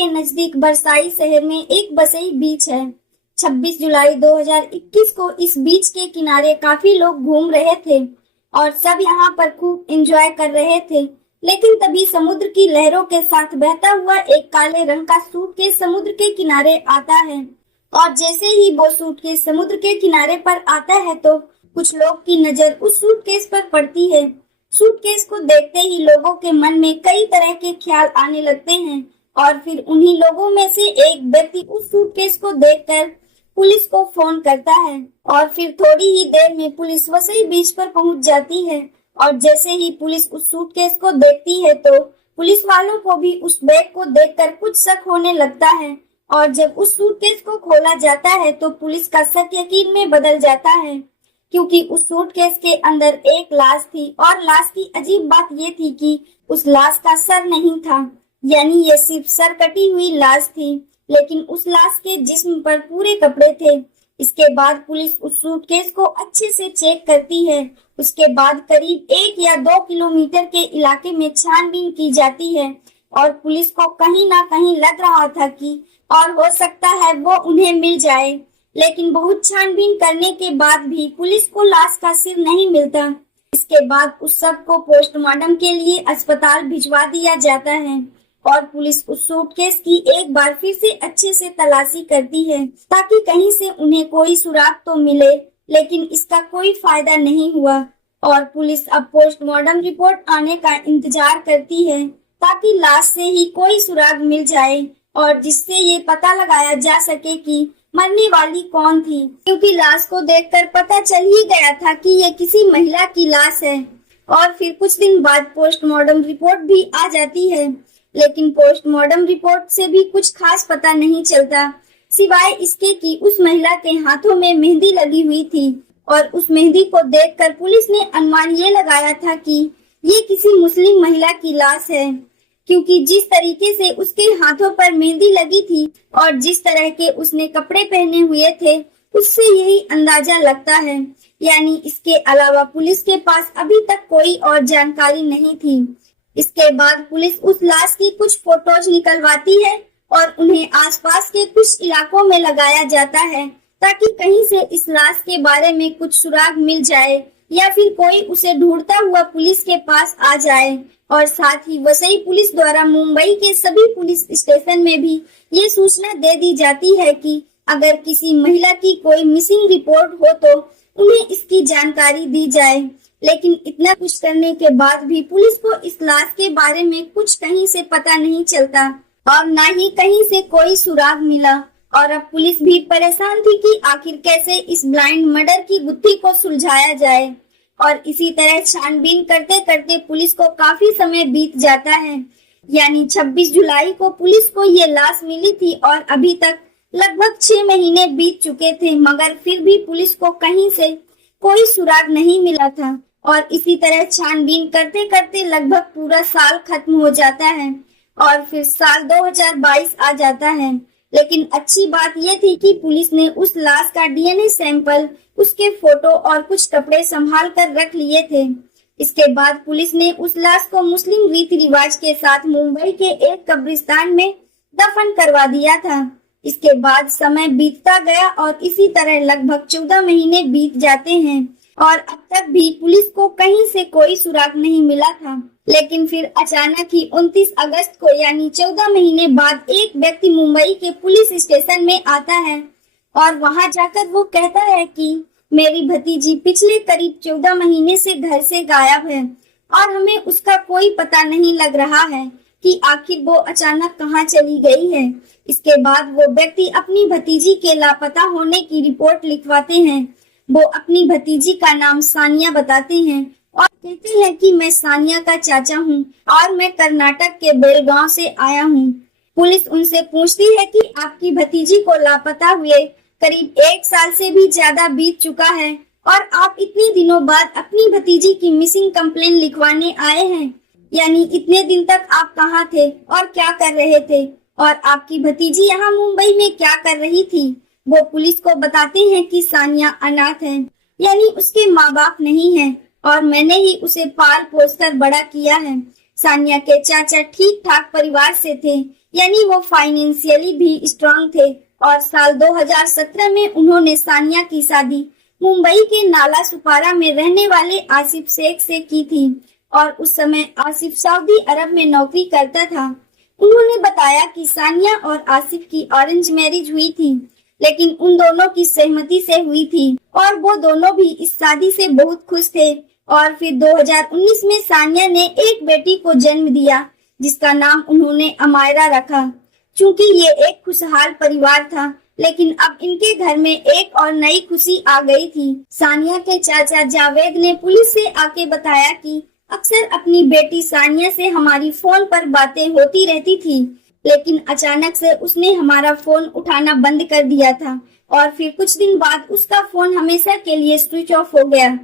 के नजदीक बरसाई शहर में एक बसई बीच है। 26 जुलाई 2021 को इस बीच के किनारे काफी लोग घूम रहे थे और सब यहाँ पर खूब एंजॉय कर रहे थे। लेकिन तभी समुद्र की लहरों के साथ बहता हुआ एक काले रंग का सूटकेस समुद्र के किनारे आता है और जैसे ही वो सूटकेस समुद्र के किनारे पर आता है तो कुछ लोग की नजर उस सूटकेस पर पड़ती है। सूटकेस को देखते ही लोगों के मन में कई तरह के ख्याल आने लगते हैं और फिर उन्हीं लोगों में से एक व्यक्ति उस सूटकेस को देखकर पुलिस को फोन करता है और फिर थोड़ी ही देर में पुलिस वसई बीच पर पहुंच जाती है। और जैसे ही पुलिस उस सूटकेस को देखती है तो पुलिस वालों को भी उस बैग को देखकर कुछ शक होने लगता है और जब उस सूटकेस को खोला जाता है तो पुलिस का शक यकीन में बदल जाता है, क्योंकि उस सूटकेस के अंदर एक लाश थी और लाश की अजीब बात ये थी कि उस लाश का सर नहीं था, यानी ये सिर्फ सर कटी हुई लाश थी, लेकिन उस लाश के जिस्म पर पूरे कपड़े थे। इसके बाद पुलिस उस सूटकेस को अच्छे से चेक करती है। उसके बाद करीब 1 या 2 किलोमीटर के इलाके में छानबीन की जाती है और पुलिस को कहीं ना कहीं लग रहा था कि और हो सकता है वो उन्हें मिल जाए, लेकिन बहुत छानबीन करने के बाद भी पुलिस को लाश का सिर नहीं मिलता। इसके बाद उस सब को पोस्टमार्टम के लिए अस्पताल भिजवा दिया जाता है और पुलिस उस सूटकेस की एक बार फिर से अच्छे से तलाशी करती है ताकि कहीं से उन्हें कोई सुराग तो मिले, लेकिन इसका कोई फायदा नहीं हुआ और पुलिस अब पोस्टमार्टम रिपोर्ट आने का इंतजार करती है ताकि लाश से ही कोई सुराग मिल जाए और जिससे ये पता लगाया जा सके कि मरने वाली कौन थी, क्योंकि लाश को देखकर पता चल ही गया था कि ये किसी महिला की लाश है। और फिर कुछ दिन बाद पोस्टमार्टम रिपोर्ट भी आ जाती है, लेकिन पोस्टमार्टम रिपोर्ट से भी कुछ खास पता नहीं चलता, सिवाय इसके कि उस महिला के हाथों में मेहंदी लगी हुई थी और उस मेहंदी को देखकर पुलिस ने अनुमान ये लगाया था कि ये किसी मुस्लिम महिला की लाश है, क्योंकि जिस तरीके से उसके हाथों पर मेहंदी लगी थी और जिस तरह के उसने कपड़े पहने हुए थे उससे यही अंदाजा लगता है। यानी इसके अलावा पुलिस के पास अभी तक कोई और जानकारी नहीं थी। इसके बाद पुलिस उस लाश की कुछ फोटोज निकलवाती है और उन्हें आसपास के कुछ इलाकों में लगाया जाता है ताकि कहीं से इस लाश के बारे में कुछ सुराग मिल जाए या फिर कोई उसे ढूंढता हुआ पुलिस के पास आ जाए। और साथ ही वसई पुलिस द्वारा मुंबई के सभी पुलिस स्टेशन में भी ये सूचना दे दी जाती है कि अगर किसी महिला की कोई मिसिंग रिपोर्ट हो तो उन्हें इसकी जानकारी दी जाए। लेकिन इतना कुछ करने के बाद भी पुलिस को इस लाश के बारे में कुछ कहीं से पता नहीं चलता और न ही कहीं से कोई सुराग मिला और अब पुलिस भी परेशान थी कि आखिर कैसे इस ब्लाइंड मर्डर की गुत्थी को सुलझाया जाए। और इसी तरह छानबीन करते करते पुलिस को काफी समय बीत जाता है, यानी 26 जुलाई को पुलिस को ये लाश मिली थी और अभी तक लगभग 6 महीने बीत चुके थे, मगर फिर भी पुलिस को कहीं से कोई सुराग नहीं मिला था। और इसी तरह छानबीन करते करते लगभग पूरा साल खत्म हो जाता है और फिर साल 2022 आ जाता है। लेकिन अच्छी बात यह थी कि पुलिस ने उस लाश का डीएनए सैंपल, उसके फोटो और कुछ कपड़े संभाल कर रख लिए थे। इसके बाद पुलिस ने उस लाश को मुस्लिम रीति रिवाज के साथ मुंबई के एक कब्रिस्तान में दफन करवा दिया था। इसके बाद समय बीतता गया और इसी तरह लगभग 14 महीने बीत जाते हैं और अब तक भी पुलिस को कहीं से कोई सुराग नहीं मिला था। लेकिन फिर अचानक ही 29 अगस्त को यानी 14 महीने बाद एक व्यक्ति मुंबई के पुलिस स्टेशन में आता है और वहां जाकर वो कहता है कि मेरी भतीजी पिछले करीब 14 महीने से घर से गायब है और हमें उसका कोई पता नहीं लग रहा है कि आखिर वो अचानक कहाँ चली गई है। इसके बाद वो व्यक्ति अपनी भतीजी के लापता होने की रिपोर्ट लिखवाते हैं। वो अपनी भतीजी का नाम सानिया बताते हैं और कहते हैं कि मैं सानिया का चाचा हूँ और मैं कर्नाटक के बेलगांव से आया हूँ। पुलिस उनसे पूछती है कि आपकी भतीजी को लापता हुए करीब 1 साल से भी ज्यादा बीत चुका है और आप इतने दिनों बाद अपनी भतीजी की मिसिंग कंप्लेन लिखवाने आए हैं, यानी इतने दिन तक आप कहाँ थे और क्या कर रहे थे और आपकी भतीजी यहाँ मुंबई में क्या कर रही थी। वो पुलिस को बताते हैं कि सानिया अनाथ है, यानी उसके माँ बाप नहीं है और मैंने ही उसे पाल पोस कर बड़ा किया है। सानिया के चाचा ठीक ठाक परिवार से थे, यानी वो फाइनेंशियली भी स्ट्रांग थे। और साल 2017 में उन्होंने सानिया की शादी मुंबई के नाला सुपारा में रहने वाले आसिफ शेख से की थी और उस समय आसिफ सऊदी अरब में नौकरी करता था। उन्होंने बताया कि सानिया और आसिफ की अरेंज मैरिज हुई थी, लेकिन उन दोनों की सहमति से हुई थी और वो दोनों भी इस शादी से बहुत खुश थे। और फिर 2019 में सानिया ने एक बेटी को जन्म दिया जिसका नाम उन्होंने अमायरा रखा। चूंकि ये एक खुशहाल परिवार था, लेकिन अब इनके घर में एक और नई खुशी आ गई थी। सानिया के चाचा जावेद ने पुलिस से आके बताया कि अक्सर अपनी बेटी सानिया से हमारी फोन पर बातें होती रहती थी, लेकिन अचानक से उसने हमारा फोन उठाना बंद कर दिया था और फिर कुछ दिन बाद उसका फोन हमेशा के लिए स्विच ऑफ हो गया।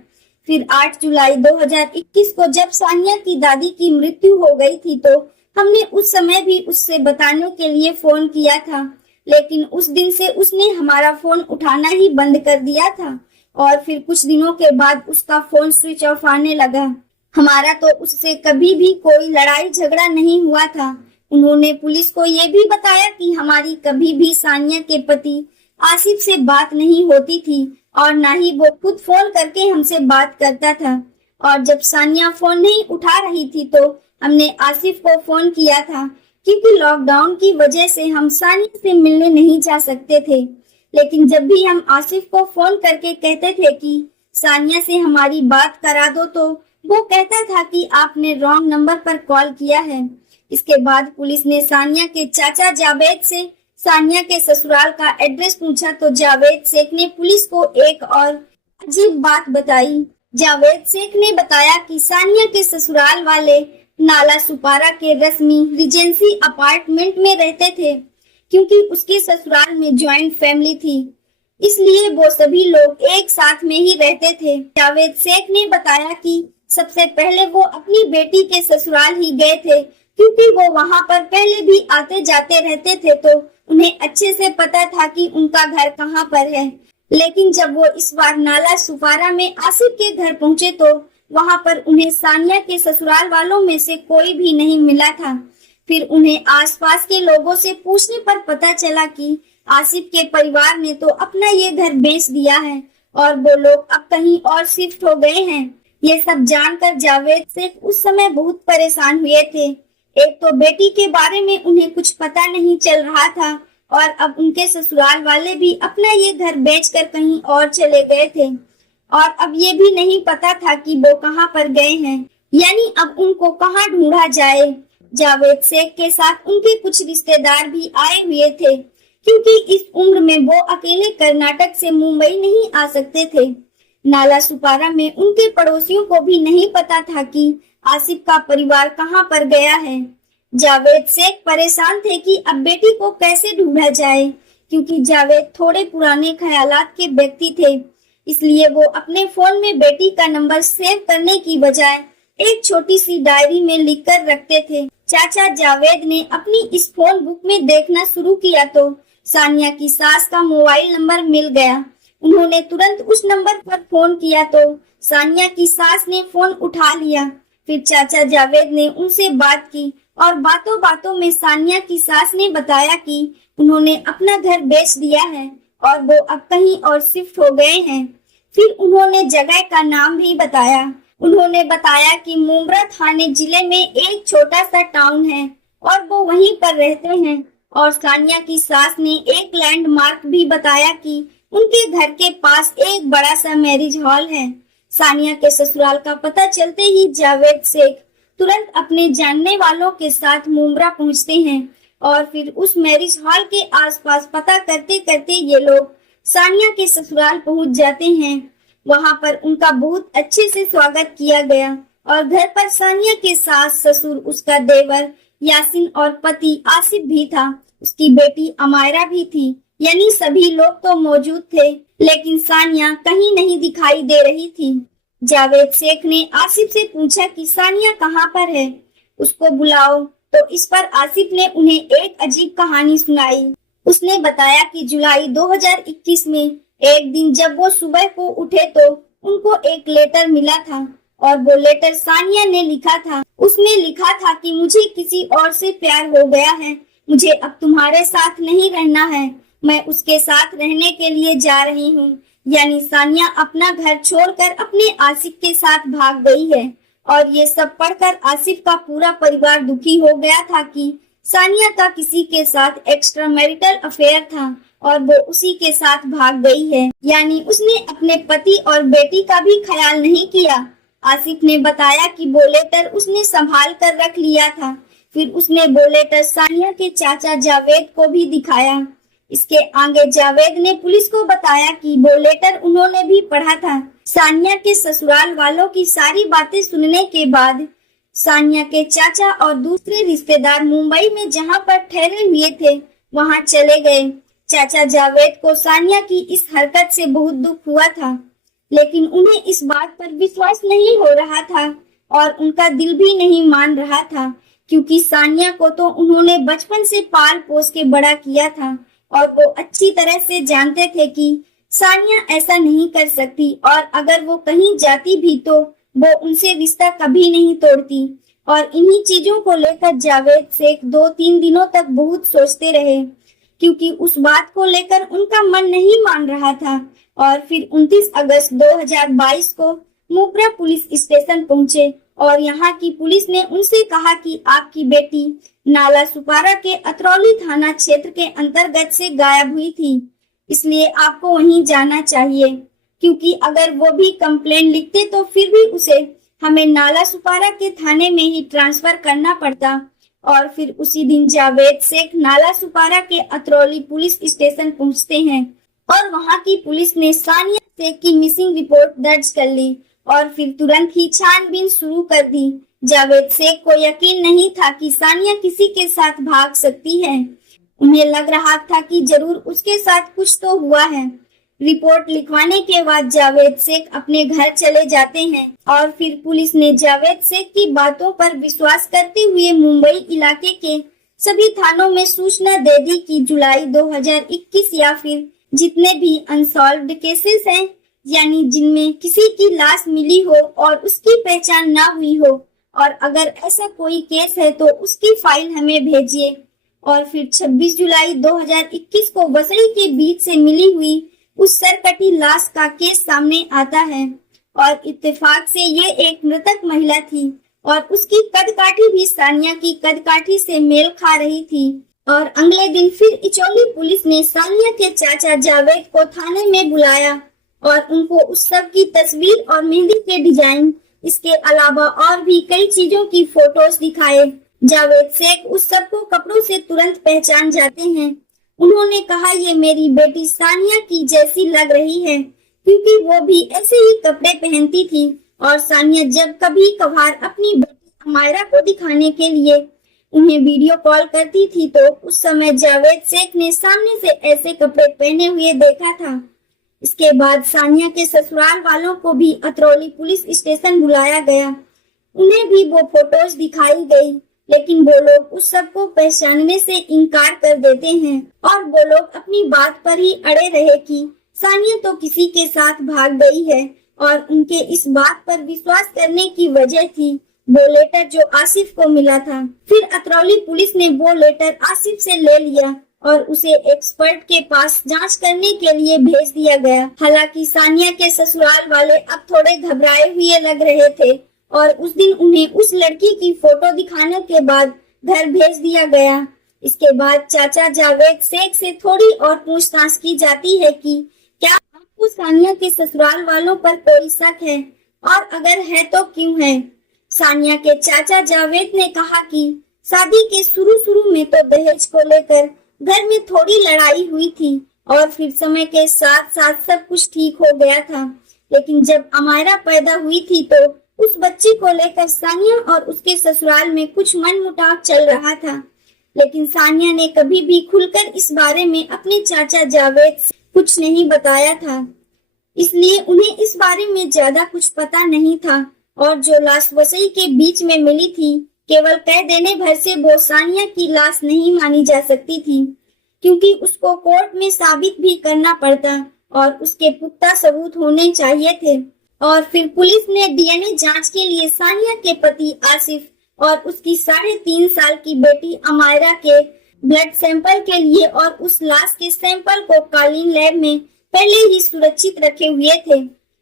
फिर 8 जुलाई 2021 को जब सानिया की दादी की मृत्यु हो गई थी तो हमने उस समय भी उससे बताने के लिए फोन किया था, लेकिन उस दिन से उसने हमारा फोन उठाना ही बंद कर दिया था और फिर कुछ दिनों के बाद उसका फोन स्विच ऑफ आने लगा। हमारा तो उससे कभी भी कोई लड़ाई झगड़ा नहीं हुआ था। उन्होंने पुलिस को ये भी बताया कि हमारी कभी भी सानिया के पति आसिफ से बात नहीं होती थी और ना ही वो खुद फोन करके हमसे बात करता था। और जब सानिया फोन नहीं उठा रही थी तो हमने आसिफ को फोन किया था, क्योंकि लॉकडाउन की वजह से हम सानिया से मिलने नहीं जा सकते थे। लेकिन जब भी हम आसिफ को फोन करके कहते थे कि सानिया से हमारी बात करा दो तो वो कहता था कि आपने रॉन्ग नंबर पर कॉल किया है। इसके बाद पुलिस ने सानिया के चाचा जावेद से सानिया के ससुराल का एड्रेस पूछा तो जावेद शेख ने पुलिस को एक और अजीब बात बताई। जावेद शेख ने बताया कि सानिया के ससुराल वाले नाला सुपारा के रस्मी रिजेंसी अपार्टमेंट में रहते थे, क्योंकि उसके ससुराल में जॉइंट फैमिली थी, इसलिए वो सभी लोग एक साथ में ही रहते थे। जावेद शेख ने बताया कि सबसे पहले वो अपनी बेटी के ससुराल ही गए थे, क्योंकि वो वहाँ पर पहले भी आते जाते रहते थे तो उन्हें अच्छे से पता था कि उनका घर कहाँ पर है। लेकिन जब वो इस बार नाला सुपारा में आसिफ के घर पहुँचे तो वहाँ पर उन्हें सानिया के ससुराल वालों में से कोई भी नहीं मिला था। फिर उन्हें आसपास के लोगों से पूछने पर पता चला कि आसिफ के परिवार ने तो अपना ये घर बेच दिया है और वो लोग अब कहीं और शिफ्ट हो गए हैं। ये सब जानकर जावेद शेख उस समय बहुत परेशान हुए थे। एक तो बेटी के बारे में उन्हें कुछ पता नहीं चल रहा था और अब उनके ससुराल वाले भी अपना ये घर बेचकर कहीं और चले गए थे और अब ये भी नहीं पता था कि वो कहाँ पर गए हैं, यानी अब उनको कहाँ ढूंढा जाए। जावेद शेख के साथ उनके कुछ रिश्तेदार भी आए हुए थे, क्योंकि इस उम्र में वो अकेले कर्नाटक से मुंबई नहीं आ सकते थे। नाला सुपारा में उनके पड़ोसियों को भी नहीं पता था कि आसिफ का परिवार कहाँ पर गया है। जावेद शेख परेशान थे कि अब बेटी को कैसे ढूंढा जाए, क्योंकि जावेद थोड़े पुराने ख्यालात के व्यक्ति थे, इसलिए वो अपने फोन में बेटी का नंबर सेव करने की बजाय एक छोटी सी डायरी में लिखकर रखते थे। चाचा जावेद ने अपनी इस फोन बुक में देखना शुरू किया तो सानिया की सास का मोबाइल नंबर मिल गया। उन्होंने तुरंत उस नंबर पर फोन किया तो सानिया की सास ने फोन उठा लिया। फिर चाचा जावेद ने उनसे बात की और बातों बातों में सानिया की सास ने बताया कि उन्होंने अपना घर बेच दिया है और वो अब कहीं और शिफ्ट हो गए हैं। फिर उन्होंने जगह का नाम भी बताया। उन्होंने बताया कि मुंब्रा थाने जिले में एक छोटा सा टाउन है और वो वहीं पर रहते हैं। और सानिया की सास ने एक लैंडमार्क भी बताया कि उनके घर के पास एक बड़ा सा मैरिज हॉल है। सानिया के ससुराल का पता चलते ही जावेद शेख तुरंत अपने जानने वालों के साथ मुंब्रा पहुंचते हैं और फिर उस मैरिज हॉल के आसपास पता करते करते ये लोग सानिया के ससुराल पहुंच जाते हैं। वहां पर उनका बहुत अच्छे से स्वागत किया गया और घर पर सानिया के सास ससुर, उसका देवर यासिन और पति आसिफ भी था। उसकी बेटी अमायरा भी थी, यानी सभी लोग तो मौजूद थे, लेकिन सानिया कहीं नहीं दिखाई दे रही थी। जावेद शेख ने आसिफ से पूछा कि सानिया कहाँ पर है, उसको बुलाओ। तो इस पर आसिफ ने उन्हें एक अजीब कहानी सुनाई। उसने बताया कि जुलाई 2021 में एक दिन जब वो सुबह को उठे तो उनको एक लेटर मिला था और वो लेटर सानिया ने लिखा था। उसने लिखा था कि मुझे किसी और से प्यार हो गया है, मुझे अब तुम्हारे साथ नहीं रहना है, मैं उसके साथ रहने के लिए जा रही हूँ। यानी सानिया अपना घर छोड़कर अपने आसिफ के साथ भाग गई है। और ये सब पढ़कर आसिफ का पूरा परिवार दुखी हो गया था कि सानिया का किसी के साथ एक्स्ट्रा मैरिटल अफेयर था और वो उसी के साथ भाग गई है। यानी उसने अपने पति और बेटी का भी ख्याल नहीं किया। आसिफ ने बताया कि वो लेटर उसने संभाल कर रख लिया था। फिर उसने वो लेटर सानिया के चाचा जावेद को भी दिखाया। इसके आगे जावेद ने पुलिस को बताया कि वो लेटर उन्होंने भी पढ़ा था। सानिया के ससुराल वालों की सारी बातें सुनने के बाद सानिया के चाचा और दूसरे रिश्तेदार मुंबई में जहां पर ठहरे हुए थे वहां चले गए। चाचा जावेद को सानिया की इस हरकत से बहुत दुख हुआ था, लेकिन उन्हें इस बात पर विश्वास नहीं हो रहा था और उनका दिल भी नहीं मान रहा था, क्योंकि सानिया को तो उन्होंने बचपन से पाल पोस के बड़ा किया था और वो अच्छी तरह से जानते थे कि सानिया ऐसा नहीं कर सकती और अगर वो कहीं जाती भी तो वो उनसे रिश्ता कभी नहीं तोड़ती। और इन्हीं चीजों को लेकर जावेद शेख 2-3 दिनों तक बहुत सोचते रहे, क्योंकि उस बात को लेकर उनका मन नहीं मान रहा था। और फिर 29 अगस्त 2022 को मुब्रा पुलिस स्टेशन पहुंचे और यहाँ की पुलिस ने उनसे कहा कि आपकी बेटी नाला सुपारा के अतरौली थाना क्षेत्र के अंतर्गत से गायब हुई थी, इसलिए आपको वहीं जाना चाहिए, क्योंकि अगर वो भी कंप्लेंट लिखते तो फिर भी उसे हमें नाला सुपारा के थाने में ही ट्रांसफर करना पड़ता। और फिर उसी दिन जावेद शेख नाला सुपारा के अतरौली पुलिस स्टेशन पहुंचते हैं और वहां की पुलिस ने सानिया शेख की मिसिंग रिपोर्ट दर्ज कर ली और फिर तुरंत ही छानबीन शुरू कर दी। जावेद शेख को यकीन नहीं था कि सानिया किसी के साथ भाग सकती है। उन्हें लग रहा था कि जरूर उसके साथ कुछ तो हुआ है। रिपोर्ट लिखवाने के बाद जावेद शेख अपने घर चले जाते हैं और फिर पुलिस ने जावेद शेख की बातों पर विश्वास करते हुए मुंबई इलाके के सभी थानों में सूचना दे दी कि जुलाई 2021 या फिर जितने भी अनसॉल्व्ड केसेस हैं, यानी जिनमें किसी की लाश मिली हो और उसकी पहचान ना हुई हो, और अगर ऐसा कोई केस है तो उसकी फाइल हमें भेजिए। और फिर 26 जुलाई 2021 को वसई के बीच से मिली हुई उस सरकटी लाश का केस सामने आता है और इत्तेफाक से ये एक मृतक महिला थी और उसकी कदकाठी भी सानिया की कदकाठी से मेल खा रही थी। और अगले दिन फिर इचौली पुलिस ने सानिया के चाचा जावेद को थाने में बुलाया और उनको उस सब की तस्वीर और मेहंदी के डिजाइन, इसके अलावा और भी कई चीजों की फोटोज दिखाए। जावेद शेख उस सब को कपड़ों से तुरंत पहचान जाते हैं। उन्होंने कहा, ये मेरी बेटी सानिया की जैसी लग रही है, क्योंकि वो भी ऐसे ही कपड़े पहनती थी। और सानिया जब कभी कभार अपनी बेटी अमायरा को दिखाने के लिए उन्हें वीडियो कॉल करती थी तो उस समय जावेद शेख ने सामने से ऐसे कपड़े पहने हुए देखा था। इसके बाद सानिया के ससुराल वालों को भी अतरौली पुलिस स्टेशन बुलाया गया। उन्हें भी वो फोटोज दिखाई गई, लेकिन वो लोग उस सब को पहचानने से इनकार कर देते हैं और वो लोग अपनी बात पर ही अड़े रहे कि सानिया तो किसी के साथ भाग गई है। और उनके इस बात पर विश्वास करने की वजह थी वो लेटर जो आसिफ को मिला था। फिर अतरौली पुलिस ने वो लेटर आसिफ से ले लिया और उसे एक्सपर्ट के पास जांच करने के लिए भेज दिया गया। हालांकि सानिया के ससुराल वाले अब थोड़े घबराए हुए लग रहे थे और उस दिन उन्हें उस लड़की की फोटो दिखाने के बाद घर भेज दिया गया। इसके बाद चाचा जावेद शेख से थोड़ी और पूछताछ की जाती है कि क्या आपको सानिया के ससुराल वालों पर कोई शक है और अगर है तो क्यों है। सानिया के चाचा जावेद ने कहा कि शादी के शुरू में तो दहेज को लेकर घर में थोड़ी लड़ाई हुई थी और फिर समय के साथ साथ सब कुछ ठीक हो गया था, लेकिन जब अमायरा पैदा हुई थी तो उस बच्ची को लेकर सानिया और उसके ससुराल में कुछ मनमुटाव चल रहा था। लेकिन सानिया ने कभी भी खुलकर इस बारे में अपने चाचा जावेद से कुछ नहीं बताया था, इसलिए उन्हें इस बारे में ज्यादा कुछ पता नहीं था। और जो लाश वसई के बीच में मिली थी, केवल कह देने भर से वो सानिया की लाश नहीं मानी जा सकती थी, क्योंकि उसको कोर्ट में साबित भी करना पड़ता और उसके पुख्ता सबूत होने चाहिए थे। और फिर पुलिस ने डीएनए जांच के लिए सानिया के पति आसिफ और उसकी 3.5 साल की बेटी अमायरा के ब्लड सैंपल के लिए और उस लाश के सैंपल को कालीन लैब में पहले ही सुरक्षित रखे हुए थे।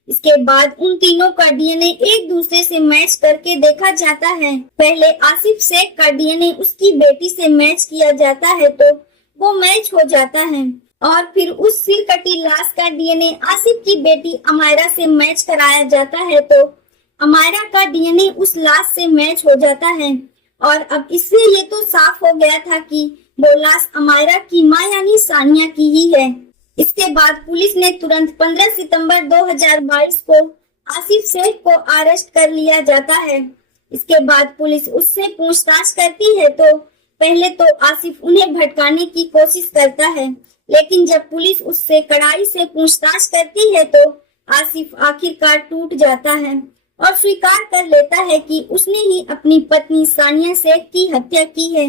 इसके बाद उन तीनों का डीएनए एक दूसरे से मैच करके देखा जाता है। पहले आसिफ शेख का डीएनए उसकी बेटी से मैच किया जाता है तो वो मैच हो जाता है और फिर उस सिर कटी लाश का डीएनए आसिफ की बेटी अमायरा से मैच कराया जाता है तो अमायरा का डीएनए उस लाश से मैच हो जाता है। और अब इससे ये तो साफ हो गया था कि वो लाश अमायरा की मां यानी सानिया की ही है। इसके बाद पुलिस ने तुरंत 15 सितंबर 2022 को आसिफ शेख को अरेस्ट कर लिया जाता है। इसके बाद पुलिस उससे पूछताछ करती है तो पहले तो आसिफ उन्हें भटकाने की कोशिश करता है, लेकिन जब पुलिस उससे कड़ाई से पूछताछ करती है तो आसिफ आखिरकार टूट जाता है और स्वीकार कर लेता है कि उसने ही अपनी पत्नी सानिया शेख की हत्या की है।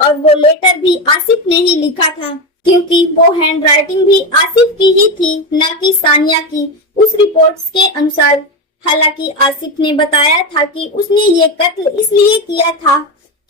और वो लेटर भी आसिफ ने ही लिखा था, क्योंकि वो हैंडराइटिंग भी आसिफ की ही थी, न कि सानिया की, उस रिपोर्ट्स के अनुसार। हालांकि आसिफ ने बताया था कि उसने ये कत्ल इसलिए किया था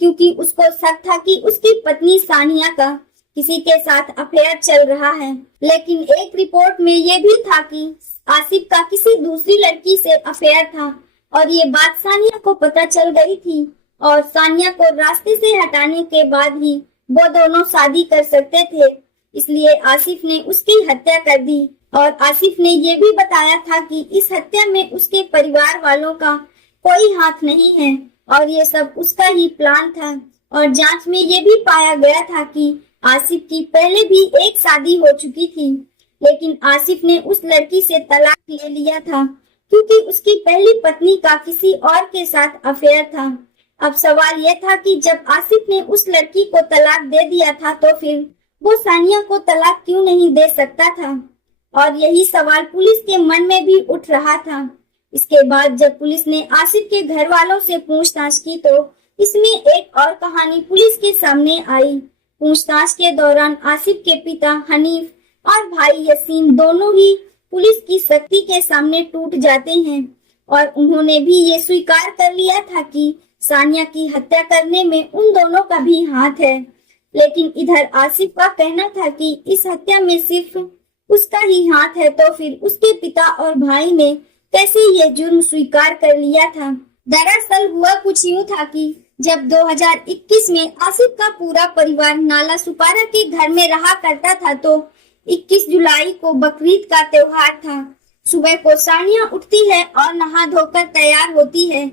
क्योंकि उसको शक था कि उसकी पत्नी सानिया का किसी के साथ अफेयर चल रहा है। लेकिन एक रिपोर्ट में ये भी था कि आसिफ का किसी दूसरी लड़की से अफेयर था और ये बात सानिया को पता चल गई थी और सानिया को रास्ते से हटाने के बाद ही वो दोनों शादी कर सकते थे। इसलिए आसिफ ने उसकी हत्या कर दी और आसिफ ने ये भी बताया था कि इस हत्या में उसके परिवार वालों का कोई हाथ नहीं है और ये सब उसका ही प्लान था। और जांच में ये भी पाया गया था कि आसिफ की पहले भी एक शादी हो चुकी थी, लेकिन आसिफ ने उस लड़की से तलाक ले लिया था क्योंकि उसकी पहली पत्नी का किसी और के साथ अफेयर था। अब सवाल यह था कि जब आसिफ ने उस लड़की को तलाक दे दिया था तो फिर वो सानिया को तलाक क्यों नहीं दे सकता था? और यही सवाल पुलिस के मन में भी उठ रहा था। इसके बाद जब पुलिस ने आसिफ के घर वालों से पूछताछ की तो इसमें एक और कहानी पुलिस के सामने आई। पूछताछ के दौरान आसिफ के पिता हनीफ और भाई यसीन दोनों ही पुलिस की सख्ती के सामने टूट जाते हैं और उन्होंने भी ये स्वीकार कर लिया था कि सानिया की हत्या करने में उन दोनों का भी हाथ है। लेकिन इधर आसिफ का कहना था कि इस हत्या में सिर्फ उसका ही हाथ है, तो फिर उसके पिता और भाई ने कैसे ये जुर्म स्वीकार कर लिया था? दरअसल हुआ कुछ यूँ था कि जब 2021 में आसिफ का पूरा परिवार नाला सुपारा के घर में रहा करता था तो 21 जुलाई को बकरीद का त्योहार था। सुबह को सानिया उठती है और नहा धोकर तैयार होती है,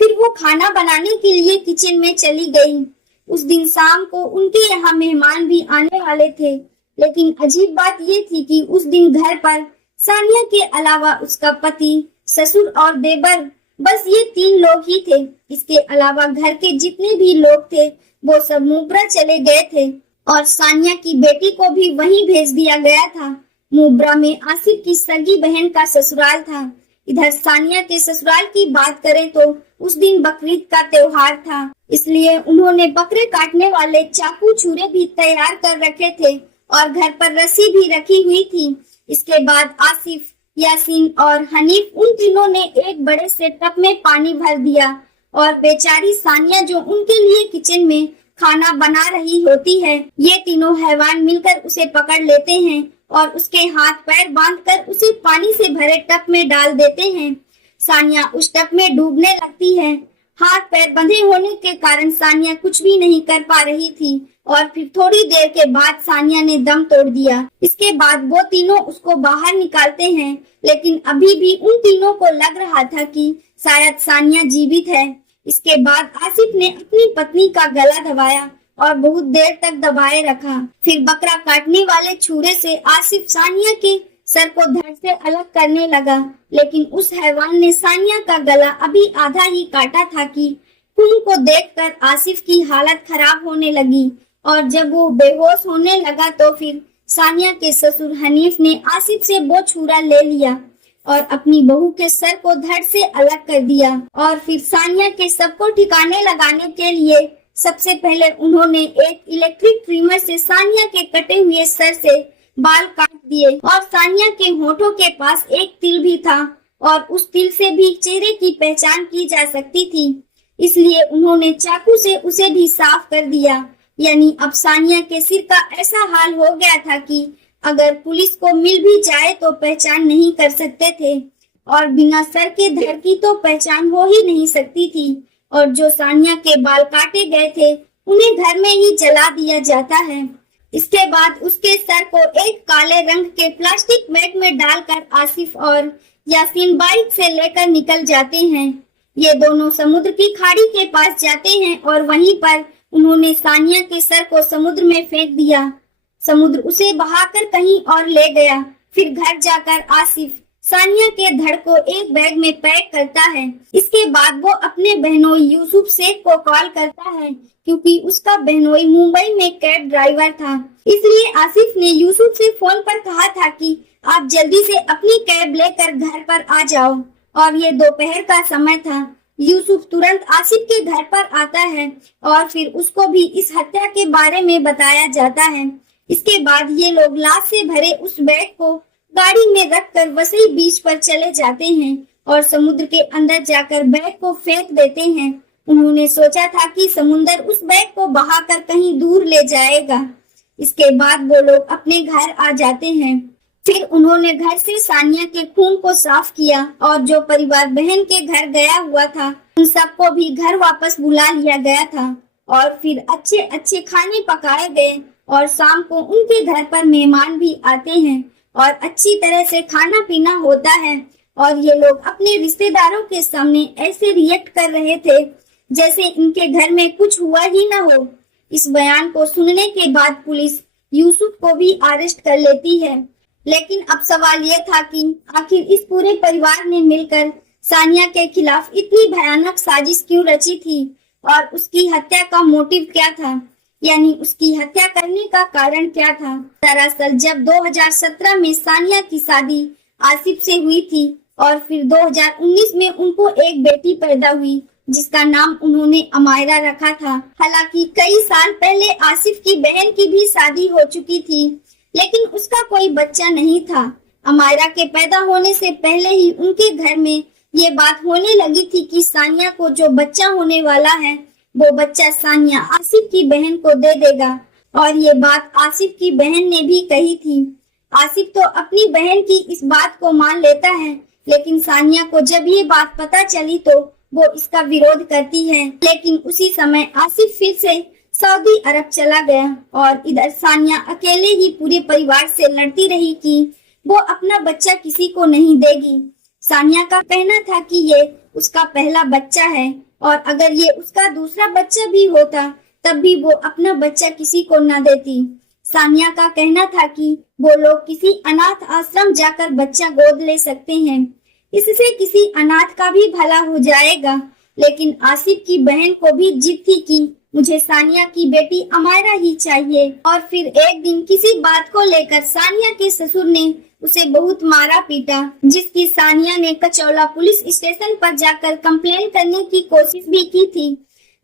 फिर वो खाना बनाने के लिए किचन में चली गई। उस दिन शाम को उनके यहाँ मेहमान भी आने वाले थे, लेकिन अजीब बात ये थी कि उस दिन घर पर सानिया के अलावा उसका पति, ससुर और देवर, बस ये 3 लोग ही थे। इसके अलावा घर के जितने भी लोग थे वो सब मुब्रा चले गए थे और सानिया की बेटी को भी वहीं भेज दिया गया था। मुब्रा में आसिफ की सगी बहन का ससुराल था। इधर सानिया के ससुराल की बात करें तो उस दिन बकरीद का त्योहार था, इसलिए उन्होंने बकरे काटने वाले चाकू छुरे भी तैयार कर रखे थे और घर पर रस्सी भी रखी हुई थी। इसके बाद आसिफ, यासीन और हनीफ उन तीनों ने एक बड़े से टब में पानी भर दिया और बेचारी सानिया जो उनके लिए किचन में खाना बना रही होती है, ये तीनों हैवान मिलकर उसे पकड़ लेते हैं और उसके हाथ पैर बांधकर उसे पानी से भरे टब में डाल देते हैं। सानिया उस टब में डूबने लगती है। हाथ पैर बंधे होने के कारण सानिया कुछ भी नहीं कर पा रही थी और फिर थोड़ी देर के बाद सानिया ने दम तोड़ दिया। इसके बाद वो तीनों उसको बाहर निकालते हैं, लेकिन अभी भी उन तीनों को लग रहा था कि शायद सानिया जीवित है। इसके बाद आसिफ ने अपनी पत्नी का गला दबाया और बहुत देर तक दबाए रखा। फिर बकरा काटने वाले छुरे से आसिफ सानिया के सर को धड़ से अलग करने लगा, लेकिन उस हैवान ने सानिया का गला अभी आधा ही काटा था कि खून को देखकर आसिफ की हालत खराब होने लगी और जब वो बेहोश होने लगा तो फिर सानिया के ससुर हनीफ ने आसिफ से वो छुरा ले लिया और अपनी बहू के सर को धड़ से अलग कर दिया। और फिर सानिया के सबको ठिकाने लगाने के लिए सबसे पहले उन्होंने एक इलेक्ट्रिक ट्रिमर से सानिया के कटे हुए सर से बाल काट दिए और सानिया के होठों के पास एक तिल भी था और उस तिल से भी चेहरे की पहचान की जा सकती थी, इसलिए उन्होंने चाकू से उसे भी साफ कर दिया। यानी अब सानिया के सिर का ऐसा हाल हो गया था कि अगर पुलिस को मिल भी जाए तो पहचान नहीं कर सकते थे, और बिना सर के धड़ की तो पहचान हो ही नहीं सकती थी। और जो सानिया के बाल काटे गए थे उन्हें घर में ही जला दिया जाता है। इसके बाद उसके सर को एक काले रंग के प्लास्टिक बैग में डालकर आसिफ और यासीन बाइक से लेकर निकल जाते हैं। ये दोनों समुद्र की खाड़ी के पास जाते हैं और वहीं पर उन्होंने सानिया के सर को समुद्र में फेंक दिया। समुद्र उसे बहाकर कहीं और ले गया। फिर घर जाकर आसिफ सानिया के धड़ को एक बैग में पैक करता है। इसके बाद वो अपने बहनोई यूसुफ शेख को कॉल करता है, क्योंकि उसका बहनोई मुंबई में कैब ड्राइवर था। इसलिए आसिफ ने यूसुफ से फोन पर कहा था कि आप जल्दी से अपनी कैब लेकर घर पर आ जाओ, और ये दोपहर का समय था। यूसुफ तुरंत आसिफ के घर पर आता है और फिर उसको भी इस हत्या के बारे में बताया जाता है। इसके बाद ये लोग लाश से भरे उस बैग को गाड़ी में रखकर वसई बीच पर चले जाते हैं और समुद्र के अंदर जाकर बैग को फेंक देते हैं। उन्होंने सोचा था कि समुंदर उस बैग को बहाकर कहीं दूर ले जाएगा। इसके बाद वो लोग अपने घर आ जाते हैं। फिर उन्होंने घर से सानिया के खून को साफ किया और जो परिवार बहन के घर गया हुआ था उन सबको भी घर वापस बुला लिया गया था, और फिर अच्छे अच्छे खाने पकाए गए और शाम को उनके घर पर मेहमान भी आते हैं और अच्छी तरह से खाना पीना होता है। और ये लोग अपने रिश्तेदारों के सामने ऐसे रिएक्ट कर रहे थे जैसे इनके घर में कुछ हुआ ही ना हो। इस बयान को सुनने के बाद पुलिस यूसुफ को भी अरेस्ट कर लेती है। लेकिन अब सवाल ये था कि आखिर इस पूरे परिवार ने मिलकर सानिया के खिलाफ इतनी भयानक साजिश क्यों रची थी और उसकी हत्या का मोटिव क्या था, यानी उसकी हत्या करने का कारण क्या था। दरअसल जब 2017 में सानिया की शादी आसिफ से हुई थी और फिर 2019 में उनको एक बेटी पैदा हुई जिसका नाम उन्होंने अमायरा रखा था। हालांकि कई साल पहले आसिफ की बहन की भी शादी हो चुकी थी, लेकिन उसका कोई बच्चा नहीं था। अमायरा के पैदा होने से पहले ही उनके घर में ये बात होने लगी थी कि सानिया को जो बच्चा होने वाला है वो बच्चा सानिया आसिफ की बहन को दे देगा, और ये बात आसिफ की बहन ने भी कही थी। आसिफ तो अपनी बहन की इस बात को मान लेता है, लेकिन सानिया को जब ये बात पता चली तो वो इसका विरोध करती है। लेकिन उसी समय आसिफ फिर से सऊदी अरब चला गया और इधर सानिया अकेले ही पूरे परिवार से लड़ती रही कि वो अपना बच्चा किसी को नहीं देगी। सानिया का कहना था कि ये उसका पहला बच्चा है और अगर ये उसका दूसरा बच्चा भी होता तब भी वो अपना बच्चा किसी को न देती। सानिया का कहना था कि वो लोग किसी अनाथ आश्रम जाकर बच्चा गोद ले सकते हैं, इससे किसी अनाथ का भी भला हो जाएगा। लेकिन आसिफ की बहन को भी जिद थी कि मुझे सानिया की बेटी अमायरा ही चाहिए। और फिर एक दिन किसी बात को लेकर सानिया के ससुर ने उसे बहुत मारा पीटा, जिसकी सानिया ने कचौला पुलिस स्टेशन पर जाकर कंप्लेन करने की कोशिश भी की थी,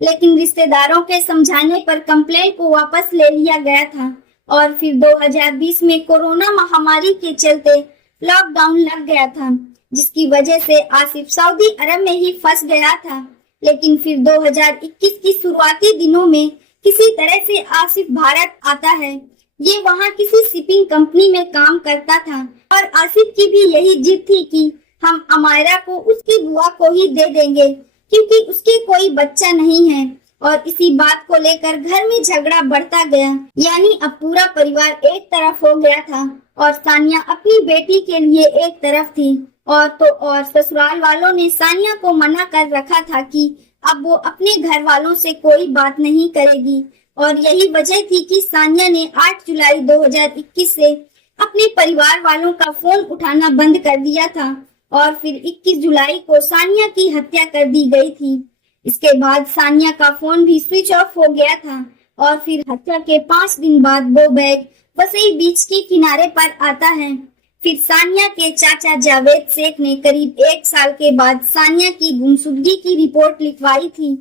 लेकिन रिश्तेदारों के समझाने पर कंप्लेन को वापस ले लिया गया था। और फिर 2020 में कोरोना महामारी के चलते लॉकडाउन लग गया था, जिसकी वजह से आसिफ सऊदी अरब में ही फंस गया था। लेकिन फिर 2021 की शुरुआती दिनों में किसी तरह से आसिफ भारत आता है। ये वहाँ किसी शिपिंग कंपनी में काम करता था और आसिफ की भी यही जिद थी कि हम अमायरा को उसकी बुआ को ही दे देंगे क्योंकि उसके कोई बच्चा नहीं है। और इसी बात को लेकर घर में झगड़ा बढ़ता गया, यानी अब पूरा परिवार एक तरफ हो गया था और सानिया अपनी बेटी के लिए एक तरफ थी। और ससुराल वालों ने सानिया को मना कर रखा था कि अब वो अपने घर वालों से कोई बात नहीं करेगी, और यही वजह थी कि सानिया ने 8 जुलाई 2021 से अपने परिवार वालों का फोन उठाना बंद कर दिया था और फिर 21 जुलाई को सानिया की हत्या कर दी गई थी। इसके बाद सानिया का फोन भी स्विच ऑफ हो गया था और फिर हत्या के 5 दिन बाद वो बैग वसई बीच के किनारे पर आता है। फिर सानिया के चाचा जावेद शेख ने करीब 1 साल के बाद सानिया की गुमशुदगी की रिपोर्ट लिखवाई थी।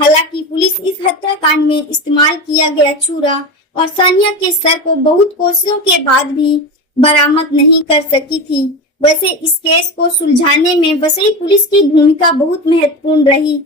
हालांकि पुलिस इस हत्याकांड में इस्तेमाल किया गया छुरा और सानिया के सर को बहुत कोशिशों के बाद भी बरामद नहीं कर सकी थी। वैसे इस केस को सुलझाने में वसई पुलिस की भूमिका बहुत महत्वपूर्ण रही,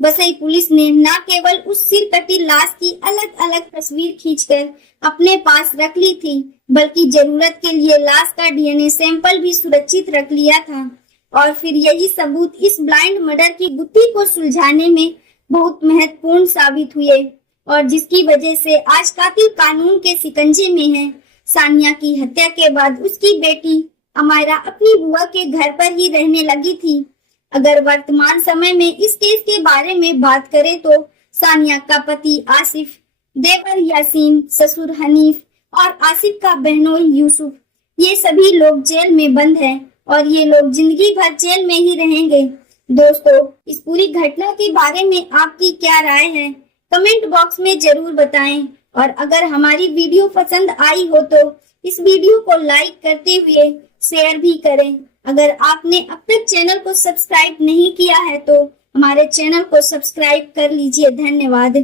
बसई पुलिस ने न केवल उस सिरकटी लाश की अलग अलग तस्वीर खींचकर अपने पास रख ली थी, बल्कि जरूरत के लिए लाश का डीएनए सैंपल भी सुरक्षित रख लिया था। और फिर यही सबूत इस ब्लाइंड मर्डर की गुत्थी को सुलझाने में बहुत महत्वपूर्ण साबित हुए, और जिसकी वजह से आज कातिल कानून के शिकंजे में है। सानिया की हत्या के बाद उसकी बेटी अमायरा अपनी बुआ के घर पर ही रहने लगी थी। अगर वर्तमान समय में इस केस के बारे में बात करें तो सानिया का पति आसिफ, देवर यासीन, ससुर हनीफ और आसिफ का बहनोई यूसुफ, ये सभी लोग जेल में बंद हैं और ये लोग जिंदगी भर जेल में ही रहेंगे। दोस्तों, इस पूरी घटना के बारे में आपकी क्या राय है? कमेंट बॉक्स में जरूर बताएं। और अगर हमारी वीडियो पसंद आई हो तो इस वीडियो को लाइक करते हुए शेयर भी करें। अगर आपने अब तक चैनल को सब्सक्राइब नहीं किया है तो हमारे चैनल को सब्सक्राइब कर लीजिए। धन्यवाद।